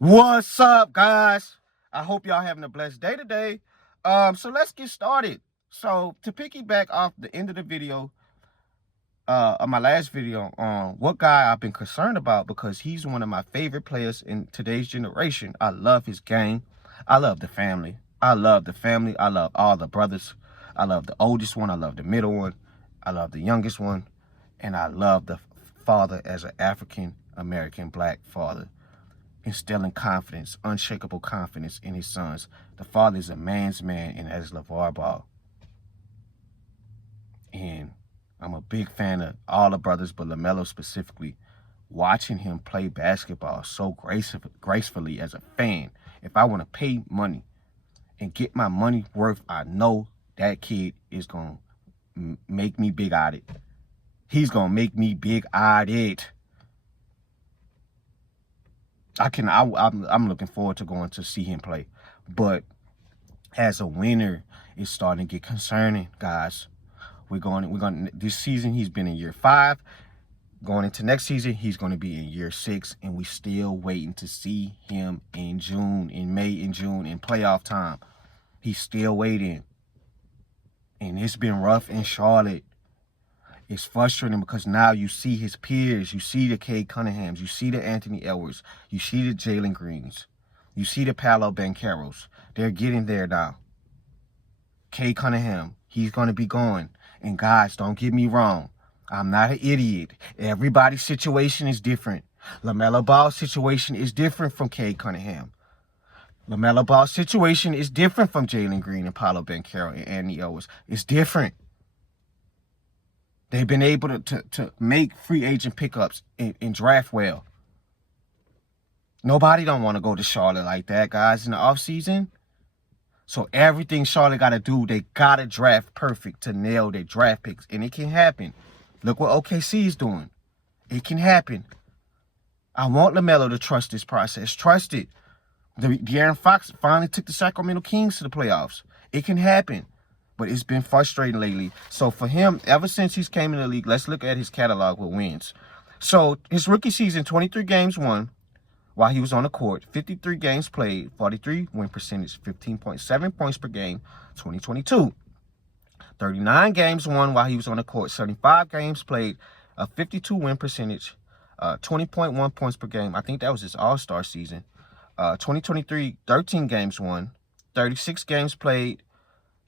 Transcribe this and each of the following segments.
What's up, guys? I hope y'all having a blessed day today. So let's get started. So to piggyback off the end of the video, of my last video on what guy I've been concerned about because he's one of my favorite players in today's generation. I love his game. I love the family. I love the family. I love all the brothers. I love the oldest one. I love the middle one. I love the youngest one. And I love the father as an African American black father, instilling confidence, unshakable confidence in his sons. The father is a man's man, and that is LeVar Ball. And I'm a big fan of all the brothers, but Lamelo specifically. Watching him play basketball so gracefully as a fan. If I want to pay money and get my money worth, I know that kid is going to make me big-eyed. He's going to make me big-eyed. I'm looking forward to going to see him play. But as a winner, it's starting to get concerning, guys. We're going this season, he's been in year 5. Going into next season, he's going to be in year 6, and we still waiting to see him in May and June in playoff time. He's still waiting. And it's been rough in Charlotte. It's frustrating because now you see his peers. You see the Cade Cunninghams. You see the Anthony Edwards. You see the Jalen Greens. You see the Paolo Bancheros. They're getting there now. Cade Cunningham, he's going to be gone. And guys, don't get me wrong. I'm not an idiot. Everybody's situation is different. Lamelo Ball's situation is different from Cade Cunningham. Lamelo Ball's situation is different from Jalen Green and Paolo Banchero and Anthony Edwards. It's different. They've been able to make free agent pickups and draft well. Nobody don't want to go to Charlotte like that, guys, in the offseason. So everything Charlotte got to do, they got to draft perfect to nail their draft picks. And it can happen. Look what OKC is doing. It can happen. I want LaMelo to trust this process. Trust it. De'Aaron Fox finally took the Sacramento Kings to the playoffs. It can happen. But it's been frustrating lately. So for him, ever since he's came in the league, let's look at his catalog with wins. So his rookie season, 23 games won while he was on the court, 53 games played, 43 win percentage, 15.7 points per game, 2022. 39 games won while he was on the court, 75 games played, a 52 win percentage, 20.1 points per game. I think that was his all-star season. 2023, 13 games won, 36 games played,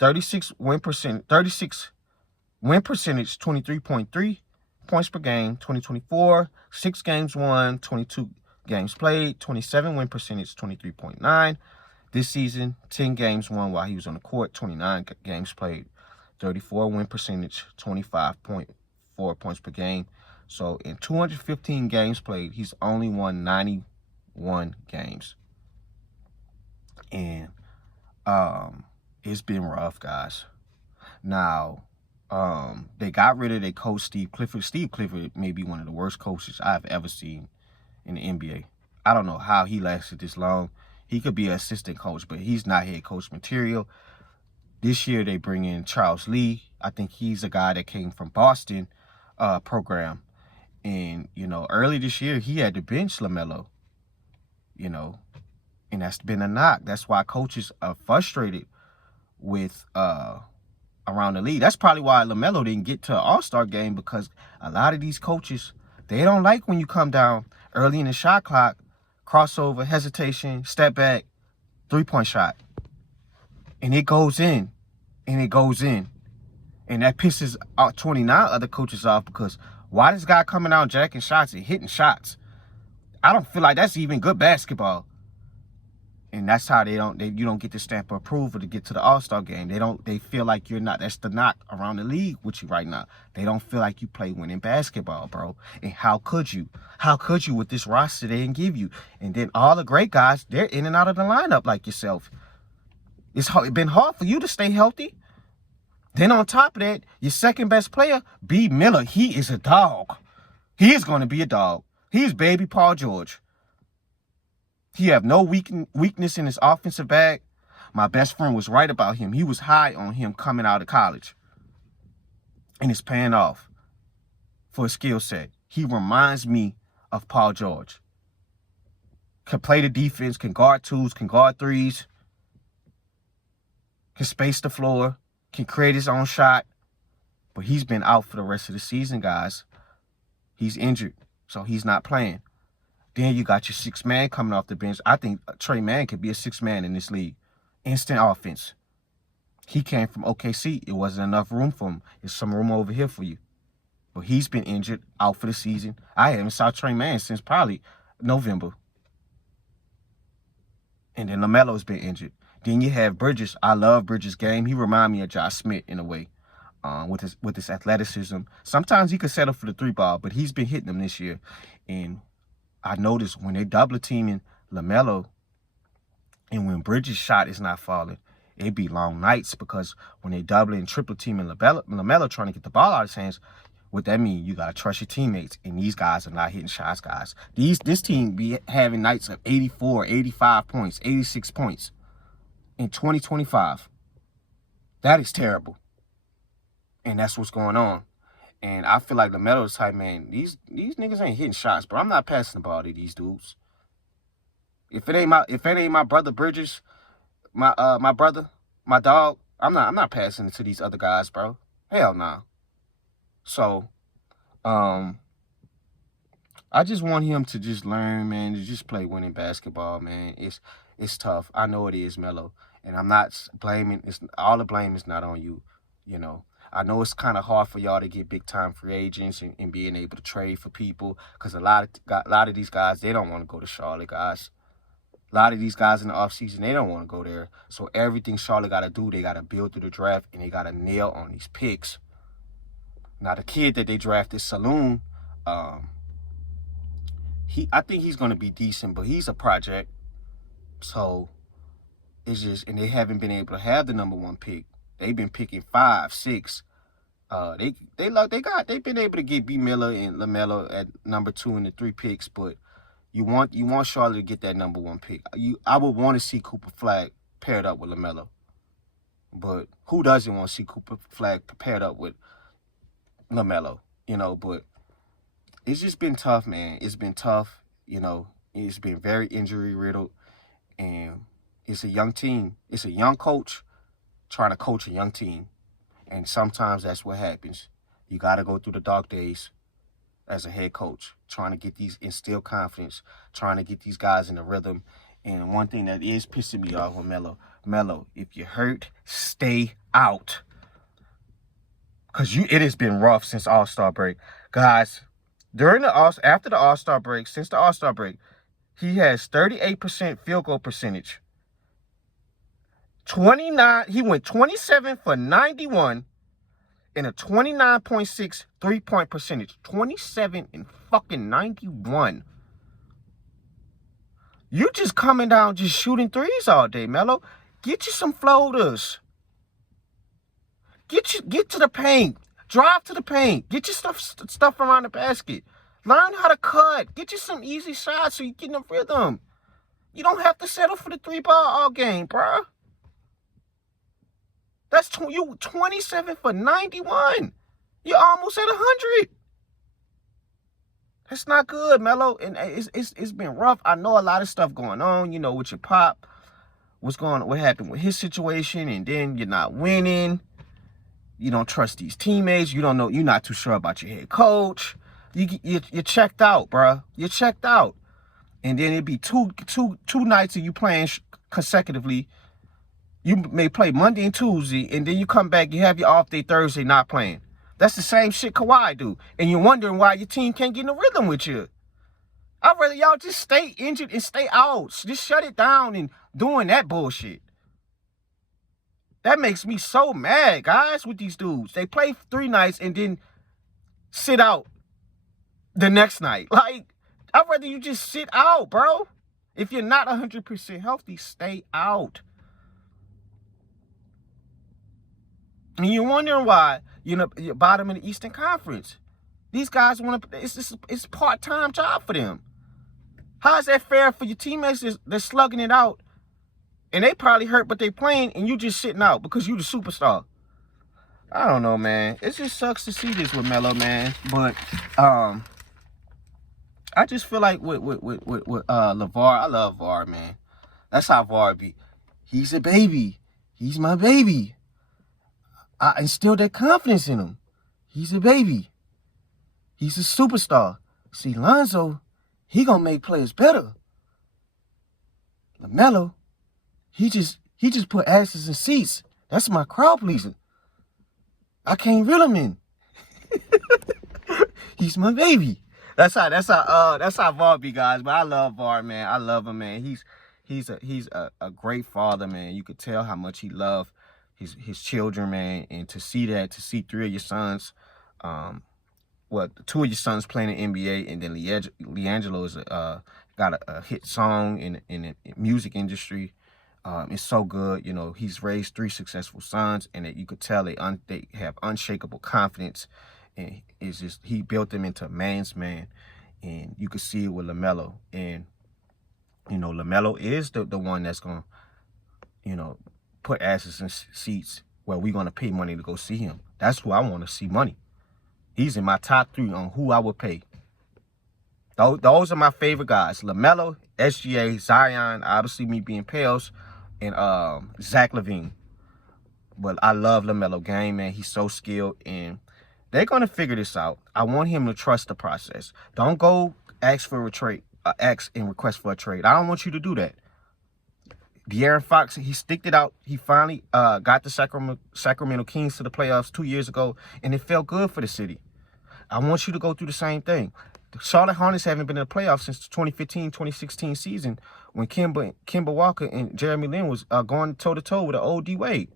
36 win percentage, 23.3 points per game. 2024, 6 games won, 22 games played, 27 win percentage, 23.9. This season, 10 games won while he was on the court, 29 games played, 34 win percentage, 25.4 points per game. So in 215 games played, he's only won 91 games. And it's been rough, guys. Now, they got rid of their coach, Steve Clifford. Steve Clifford may be one of the worst coaches I've ever seen in the NBA. I don't know how he lasted this long. He could be an assistant coach, but he's not head coach material. This year, they bring in Charles Lee. I think he's a guy that came from Boston program. And, early this year, he had to bench LaMelo, and that's been a knock. That's why coaches are frustrated with around the league. That's probably why LaMelo didn't get to an all-star game, because a lot of these coaches, they don't like when you come down early in the shot clock, crossover, hesitation, step back, three-point shot. And it goes in, and it goes in. And that pisses 29 other coaches off, because why this guy coming out jacking shots and hitting shots? I don't feel like that's even good basketball. And that's how you don't get the stamp of approval to get to the All-Star game. They feel like you're not. That's the knock around the league with you right now. They don't feel like you play winning basketball, bro. And how could you? How could you with this roster they didn't give you? And then all the great guys, they're in and out of the lineup like yourself. It's been hard for you to stay healthy. Then on top of that, your second best player, B. Miller, he is a dog. He is going to be a dog. He's baby Paul George. He have no weakness in his offensive bag. My best friend was right about him. He was high on him coming out of college. And it's paying off for his skill set. He reminds me of Paul George. can play the defense, can guard twos, can guard threes, can space the floor, can create his own shot. But he's been out for the rest of the season, guys. He's injured, so he's not playing. Then you got your sixth man coming off the bench. I think Trey Mann could be a sixth man in this league. Instant offense. He came from OKC. It wasn't enough room for him. There's some room over here for you. But he's been injured, out for the season. I haven't saw Trey Mann since probably November. And then LaMelo's been injured. Then you have Bridges. I love Bridges' game. He reminds me of Josh Smith in a way, with his athleticism. Sometimes he could settle for the three ball, but he's been hitting them this year. And I noticed when they double teaming LaMelo and when Bridges' shot is not falling, it be long nights, because when they double and triple teaming LaMelo trying to get the ball out of his hands, what that mean? You got to trust your teammates, and these guys are not hitting shots, guys. This team be having nights of 84, 85 points, 86 points in 2025. That is terrible. And that's what's going on. And I feel like LaMelo's type, man, these niggas ain't hitting shots, bro. I'm not passing the ball to these dudes. If it ain't my brother Bridges, my brother, my dog, I'm not passing it to these other guys, bro. Hell nah. So, I just want him to just learn, man, to just play winning basketball, man. It's tough. I know it is, Melo. And I'm not blaming. All the blame is not on you, you know. I know it's kind of hard for y'all to get big-time free agents and being able to trade for people, because a lot of these guys, they don't want to go to Charlotte, guys. A lot of these guys in the offseason, they don't want to go there. So everything Charlotte got to do, they got to build through the draft, and they got to nail on these picks. Now, the kid that they drafted, Saloon, I think he's going to be decent, but he's a project. So, it's just, and they haven't been able to have the number one pick. They've been picking 5, 6. They've been able to get B. Miller and LaMelo at number 2 and the 3 picks, but you want Charlotte to get that number 1 pick. I would want to see Cooper Flag paired up with LaMelo. But who doesn't want to see Cooper Flag paired up with LaMelo, you know? But it's just been tough, man. It's been tough, you know. It's been very injury riddled, and it's a young team. It's a young coach trying to coach a young team, and sometimes that's what happens. You got to go through the dark days as a head coach, trying to instill confidence, trying to get these guys in the rhythm. And one thing that is pissing me off with Melo, if you're hurt, stay out. Because it has been rough since All-Star break. Guys, after the All-Star break, since the All-Star break, he has 38% field goal percentage. 29, he went 27 for 91 and a 29.6 3-point percentage. 27 and fucking 91. You just coming down just shooting threes all day, Melo. Get you some floaters. Get to the paint. Drive to the paint. Get your stuff around the basket. Learn how to cut. Get you some easy shots so you get in the rhythm. You don't have to settle for the 3-ball all game, bro. That's you 27 for 91. You're almost at 100. That's not good, Melo. And it's been rough. I know a lot of stuff going on, you know, with your pop. What happened with his situation, and then you're not winning. You don't trust these teammates. You don't know. You're not too sure about your head coach. You're checked out, bro. You're checked out. And then it'd be two nights of you playing consecutively. You may play Monday and Tuesday, and then you come back. You have your off day Thursday, not playing. That's the same shit Kawhi do. And you're wondering why your team can't get in a rhythm with you. I'd rather y'all just stay injured and stay out. Just shut it down and doing that bullshit. That makes me so mad, guys, with these dudes. They play 3 nights and then sit out the next night. Like, I'd rather you just sit out, bro. If you're not 100% healthy, stay out. And you're wondering why you're bottom in the Eastern Conference. These guys want to, it's a part-time job for them. How is that fair for your teammates that's slugging it out? And they probably hurt, but they playing, and you just sitting out because you the superstar. I don't know, man. It just sucks to see this with Melo, man. But I just feel like with LeVar, I love VAR, man. That's how VAR be. He's a baby. He's my baby. I instilled that confidence in him. He's a baby. He's a superstar. See, Lonzo, he gonna make players better. Lamelo, he just put asses in seats. That's my crowd pleaser. I can't reel him in. He's my baby. That's how VAR be, guys. But I love VAR, man. I love him, man. He's a great father, man. You could tell how much he loved his children, man. And to see that, to see 3 of your sons, well, 2 of your sons playing in the NBA, and then LiAngelo is got a hit song in the music industry. It's so good. You know, he's raised 3 successful sons, and that you could tell they have unshakable confidence. And it's just, he built them into a man's man. And you could see it with Lamelo. And, you know, Lamelo is the one that's going to, you know, put asses in seats where we're going to pay money to go see him. That's who I want to see money. He's in my top 3 on who I would pay. Those are my favorite guys. Lamelo, SGA, Zion, obviously me being Pales, and Zach LaVine. But I love LaMelo game, man. He's so skilled, and they're going to figure this out. I want him to trust the process. Don't go ask for a trade, ask and request for a trade. I don't want you to do that. De'Aaron Fox, he sticked it out. He finally got the Sacramento Kings to the playoffs 2 years ago, and it felt good for the city. I want you to go through the same thing. The Charlotte Hornets haven't been in the playoffs since the 2015-2016 season when Kemba Walker and Jeremy Lin was going toe-to-toe with an old D-Wade.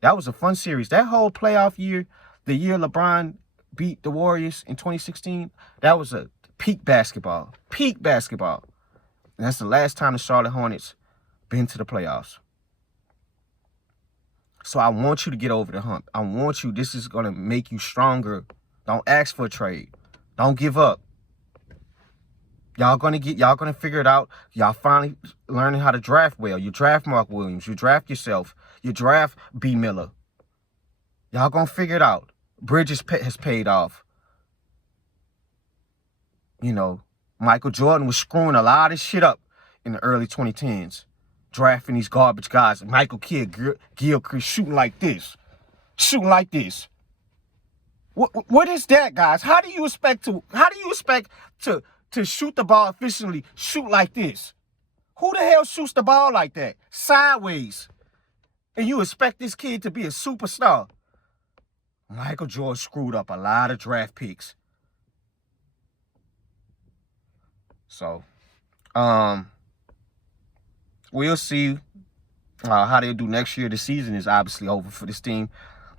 That was a fun series. That whole playoff year, the year LeBron beat the Warriors in 2016, that was a peak basketball. Peak basketball. And that's the last time the Charlotte Hornets been to the playoffs. So I want you to get over the hump. I want you, this is going to make you stronger. Don't ask for a trade. Don't give up. Y'all gonna figure it out. Y'all finally learning how to draft well. You draft Mark Williams. You draft yourself. You draft B. Miller. Y'all gonna figure it out. Bridges has paid off. You know, Michael Jordan was screwing a lot of shit up in the early 2010s. Drafting these garbage guys. Michael Kidd, Gilchrist shooting like this. Shooting like this. What is that, guys? How do you expect to shoot the ball efficiently, shoot like this? Who the hell shoots the ball like that? Sideways. And you expect this kid to be a superstar? Michael Jordan screwed up a lot of draft picks. So, we'll see how they'll do next year. The season is obviously over for this team.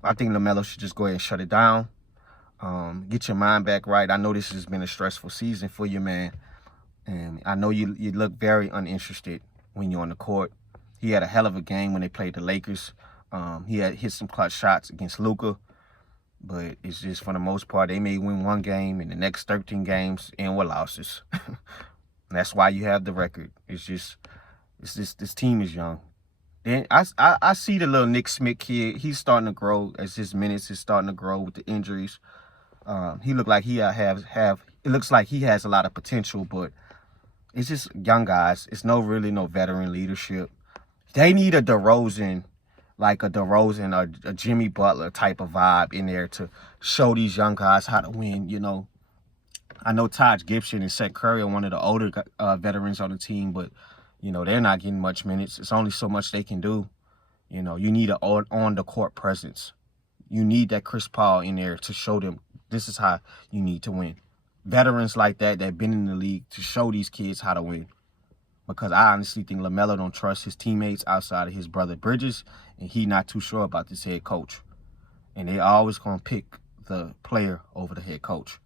I think LaMelo should just go ahead and shut it down. Get your mind back right. I know this has been a stressful season for you, man. And I know you look very uninterested when you're on the court. He had a hell of a game when they played the Lakers. He had hit some clutch shots against Luka. But it's just, for the most part, they may win 1 game, and the next 13 games end with losses. That's why you have the record. It's just this team is young. Then I see the little Nick Smith kid. He's starting to grow as his minutes is starting to grow with the injuries. He looked like it looks like he has a lot of potential, but it's just young guys. It's really no veteran leadership. They need a DeRozan, like a DeRozan or a Jimmy Butler type of vibe in there to show these young guys how to win, you know. I know Taj Gibson and Seth Curry are one of the older veterans on the team, but, you know, they're not getting much minutes. It's only so much they can do. You know, you need an on-the-court presence. You need that Chris Paul in there to show them this is how you need to win. Veterans like that have been in the league to show these kids how to win. Because I honestly think LaMelo don't trust his teammates outside of his brother Bridges, and he not too sure about this head coach. And they always going to pick the player over the head coach.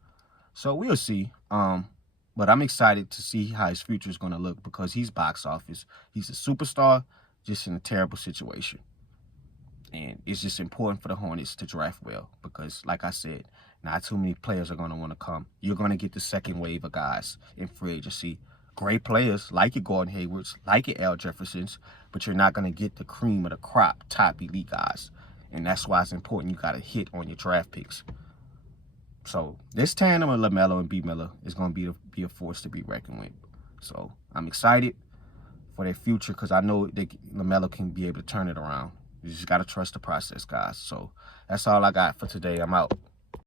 So we'll see. But I'm excited to see how his future is going to look because he's box office. He's a superstar, just in a terrible situation. And it's just important for the Hornets to draft well because, like I said, not too many players are going to want to come. You're going to get the second wave of guys in free agency. Great players like your Gordon Haywards, like your Al Jeffersons, but you're not going to get the cream of the crop, top elite guys. And that's why it's important you got to hit on your draft picks. So this tandem of Lamelo and B Miller is going to be a force to be reckoned with. So I'm excited for their future because I know that Lamelo can be able to turn it around. You just got to trust the process, guys. So that's all I got for today. I'm out.